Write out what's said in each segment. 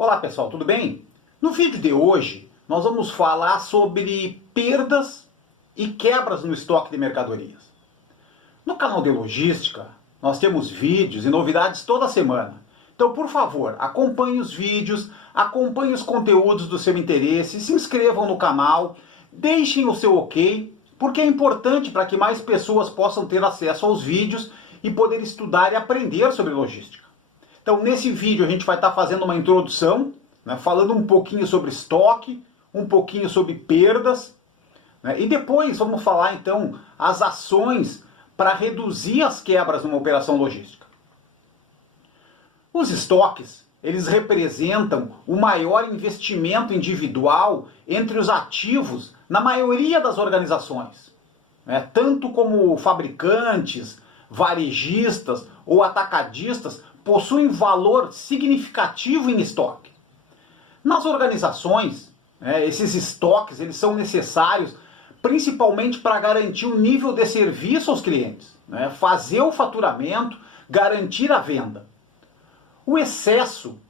Olá pessoal, tudo bem? No vídeo de hoje nós vamos falar sobre perdas e quebras no estoque de mercadorias. No canal de logística nós temos vídeos e novidades toda semana. Então, por favor, acompanhe os vídeos, acompanhe os conteúdos do seu interesse, se inscrevam no canal, deixem o seu ok, porque é importante para que mais pessoas possam ter acesso aos vídeos e poder estudar e aprender sobre logística. Então, nesse vídeo a gente vai estar fazendo uma introdução, falando um pouquinho sobre estoque, um pouquinho sobre perdas, e depois vamos falar então as ações para reduzir as quebras numa operação logística. Os estoques, eles representam o maior investimento individual entre os ativos na maioria das organizações, tanto como fabricantes, varejistas ou atacadistas possuem valor significativo em estoque. Nas organizações, esses estoques eles são necessários principalmente para garantir o nível de serviço aos clientes, fazer o faturamento, garantir a venda. O excesso,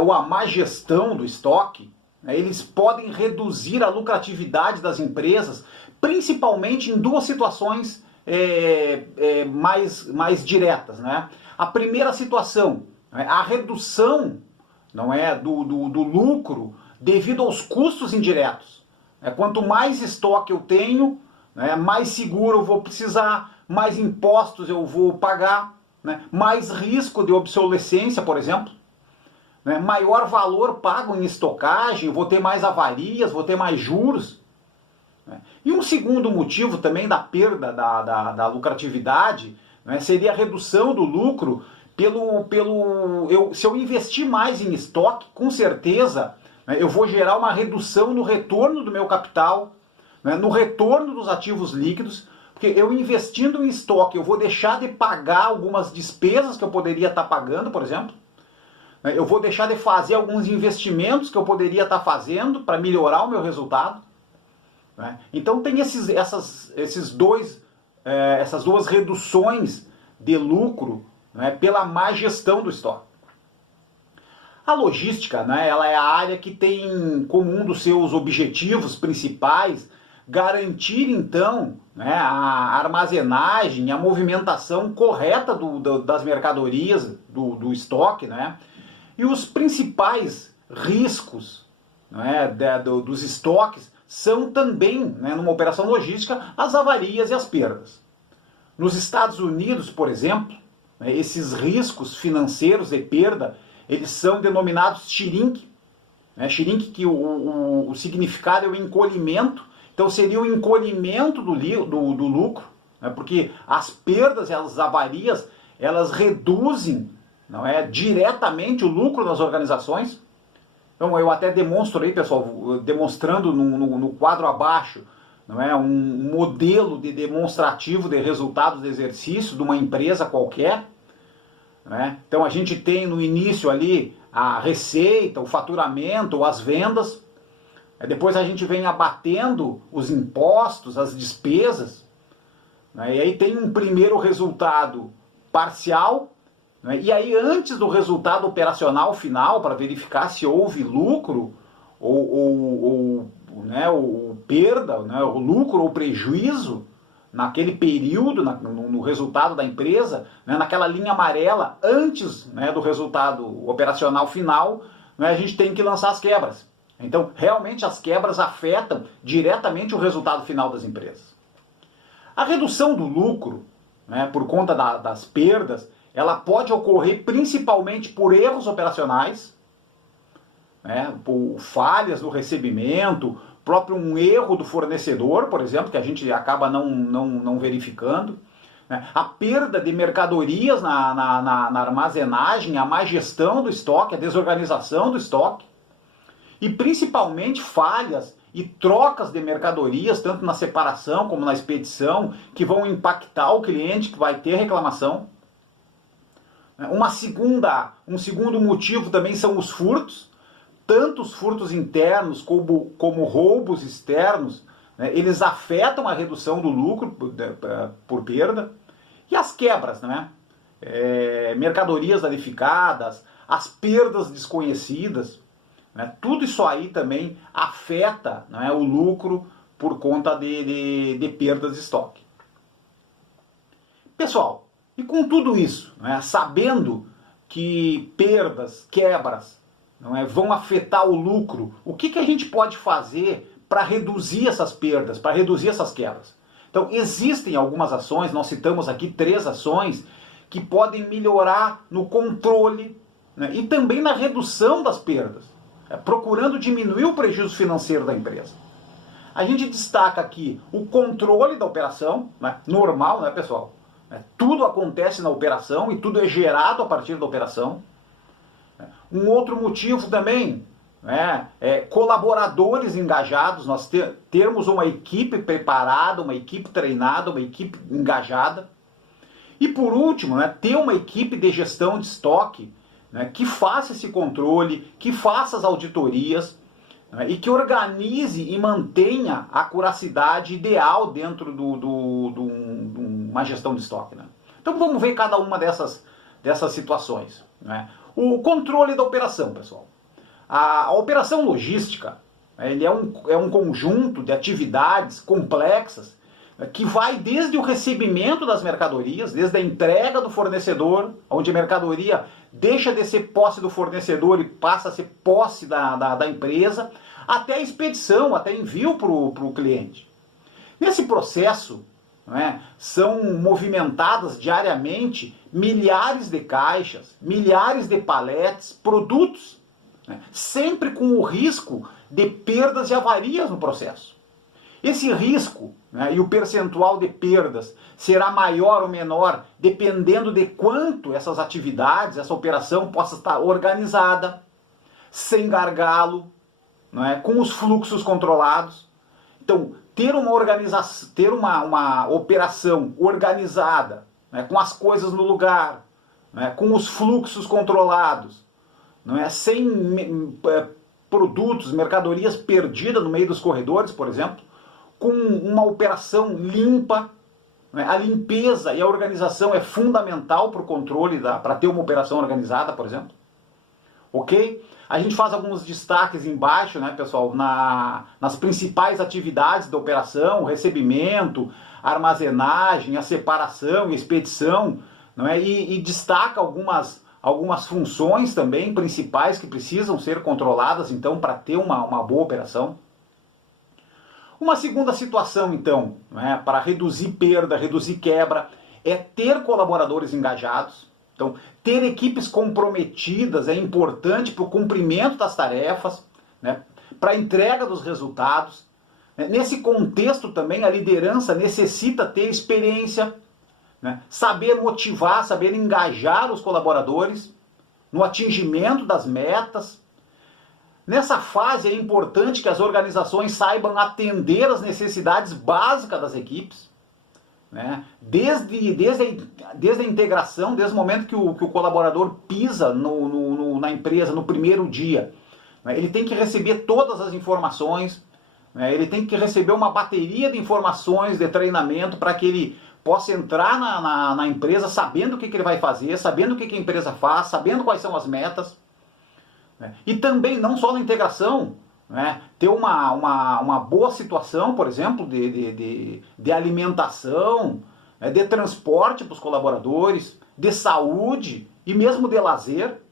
ou a má gestão do estoque, eles podem reduzir a lucratividade das empresas, principalmente em duas situações mais diretas. A primeira situação, a redução do lucro devido aos custos indiretos. Quanto mais estoque eu tenho, mais seguro eu vou precisar, mais impostos eu vou pagar, mais risco de obsolescência, por exemplo. Maior valor pago em estocagem, eu vou ter mais avarias, vou ter mais juros. E um segundo motivo também da perda da lucratividade seria a redução do lucro se eu investir mais em estoque, com certeza eu vou gerar uma redução no retorno do meu capital, no retorno dos ativos líquidos, porque eu investindo em estoque eu vou deixar de pagar algumas despesas que eu poderia estar pagando, por exemplo. Eu vou deixar de fazer alguns investimentos que eu poderia estar fazendo para melhorar o meu resultado. Então tem essas duas reduções de lucro pela má gestão do estoque. A logística ela é a área que tem como um dos seus objetivos principais garantir então a armazenagem, a movimentação correta das mercadorias, do estoque, e os principais riscos dos estoques são também, numa operação logística, as avarias e as perdas. Nos Estados Unidos, por exemplo, esses riscos financeiros de perda, eles são denominados shrink. Shrink, que o significado é o encolhimento, então seria o encolhimento do lucro, porque as perdas e as avarias, elas reduzem diretamente o lucro das organizações. Então eu até demonstro aí, pessoal, demonstrando no quadro abaixo, um modelo de demonstrativo de resultados de exercício de uma empresa qualquer. Então a gente tem no início ali a receita, o faturamento, as vendas. Depois a gente vem abatendo os impostos, as despesas. E aí tem um primeiro resultado parcial. E aí, antes do resultado operacional final, para verificar se houve lucro ou perda, o lucro ou prejuízo naquele período, no resultado da empresa, naquela linha amarela, antes do resultado operacional final, a gente tem que lançar as quebras. Então, realmente, as quebras afetam diretamente o resultado final das empresas. A redução do lucro, por conta das perdas, ela pode ocorrer principalmente por erros operacionais, por falhas no recebimento, próprio um erro do fornecedor, por exemplo, que a gente acaba não verificando, a perda de mercadorias na armazenagem, a má gestão do estoque, a desorganização do estoque, e principalmente falhas e trocas de mercadorias, tanto na separação como na expedição, que vão impactar o cliente, que vai ter reclamação. Um segundo motivo também são os furtos, tanto os furtos internos como roubos externos, eles afetam a redução do lucro por perda. E as quebras, mercadorias danificadas, as perdas desconhecidas. né? Tudo isso aí também afeta, né, o lucro por conta de perdas de estoque. Pessoal, e com tudo isso, né, sabendo que perdas, quebras, não é, vão afetar o lucro, o que a gente pode fazer para reduzir essas perdas, para reduzir essas quebras? Então, existem algumas ações, nós citamos aqui 3 ações, que podem melhorar no controle, né, e também na redução das perdas, procurando diminuir o prejuízo financeiro da empresa. A gente destaca aqui o controle da operação, né, normal, né, pessoal? Tudo acontece na operação e tudo é gerado a partir da operação. Um outro motivo também, né, é colaboradores engajados, nós termos uma equipe preparada, uma equipe treinada, uma equipe engajada. E por último, né, ter uma equipe de gestão de estoque, né, que faça esse controle, que faça as auditorias, né, e que organize e mantenha a curacidade ideal dentro de uma gestão de estoque. Né? Então vamos ver cada uma dessas situações. Né? O controle da operação, pessoal. A operação logística, ele é um conjunto de atividades complexas que vai desde o recebimento das mercadorias, desde a entrega do fornecedor, onde a mercadoria deixa de ser posse do fornecedor e passa a ser posse da empresa, até a expedição, até envio para o cliente. Nesse processo, né, são movimentadas diariamente milhares de caixas, milhares de paletes, produtos, né, sempre com o risco de perdas e avarias no processo. Esse risco, né, e o percentual de perdas será maior ou menor dependendo de quanto essas atividades, essa operação possa estar organizada, sem gargalo, né, com os fluxos controlados. Então, ter uma organização, ter uma operação organizada, né, com as coisas no lugar, né, com os fluxos controlados, não é, sem produtos, mercadorias perdidas no meio dos corredores, por exemplo, com uma operação limpa, né? A limpeza e a organização é fundamental para o controle, para ter uma operação organizada, por exemplo. Ok? A gente faz alguns destaques embaixo, né, pessoal, nas principais atividades da operação, o recebimento, a armazenagem, a separação e a expedição, não é? E destaca algumas funções também principais que precisam ser controladas, então, para ter uma boa operação. Uma segunda situação, então, né, para reduzir perda, reduzir quebra, é ter colaboradores engajados. Então, ter equipes comprometidas é importante para o cumprimento das tarefas, né, para a entrega dos resultados. Nesse contexto também, a liderança necessita ter experiência, né, saber motivar, saber engajar os colaboradores no atingimento das metas. Nessa fase é importante que as organizações saibam atender as necessidades básicas das equipes, né? Desde a integração, desde o momento que o colaborador pisa na empresa no primeiro dia, né? Ele tem que receber todas as informações, né? Ele tem que receber uma bateria de informações, de treinamento, para que ele possa entrar na empresa sabendo o que ele vai fazer, sabendo o que a empresa faz, sabendo quais são as metas. E também, não só na integração, né, ter uma boa situação, por exemplo, de alimentação, né, de transporte para os colaboradores, de saúde e mesmo de lazer.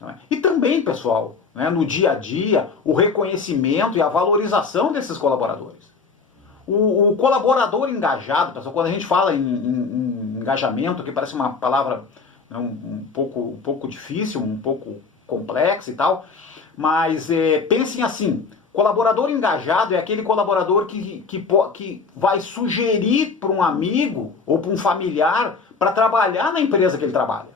Né? E também, pessoal, né, no dia a dia, o reconhecimento e a valorização desses colaboradores. O colaborador engajado, pessoal, quando a gente fala em engajamento, que parece uma palavra, né, um pouco difícil, um pouco complexa e tal, mas pensem assim, colaborador engajado é aquele colaborador que vai sugerir para um amigo ou para um familiar para trabalhar na empresa que ele trabalha.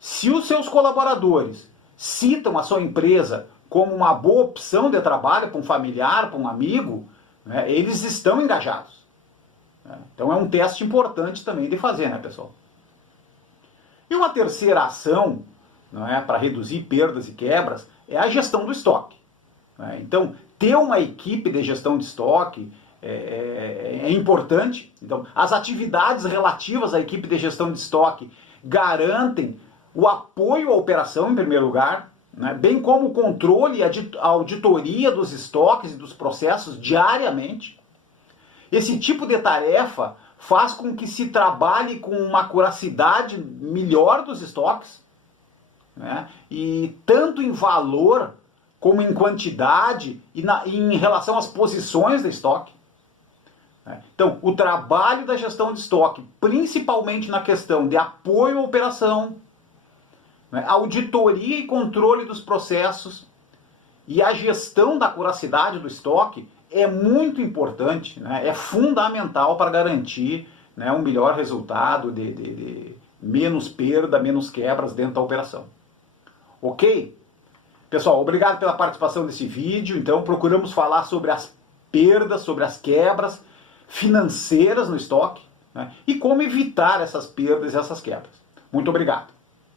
Se os seus colaboradores citam a sua empresa como uma boa opção de trabalho para um familiar, para um amigo, né, eles estão engajados. Então é um teste importante também de fazer, né, pessoal? E uma terceira ação, não é, para reduzir perdas e quebras, é a gestão do estoque. Né? Então, ter uma equipe de gestão de estoque é importante. Então, as atividades relativas à equipe de gestão de estoque garantem o apoio à operação, em primeiro lugar, né, bem como o controle e a auditoria dos estoques e dos processos diariamente. Esse tipo de tarefa faz com que se trabalhe com uma acuracidade melhor dos estoques, né, e tanto em valor como em quantidade e em relação às posições do estoque. Então, o trabalho da gestão de estoque, principalmente na questão de apoio à operação, né, auditoria e controle dos processos e a gestão da acuracidade do estoque é muito importante, né, é fundamental para garantir, né, um melhor resultado de menos perda, menos quebras dentro da operação. Ok? Pessoal, obrigado pela participação nesse vídeo. Então, procuramos falar sobre as perdas, sobre as quebras financeiras no estoque, né, e como evitar essas perdas e essas quebras. Muito obrigado.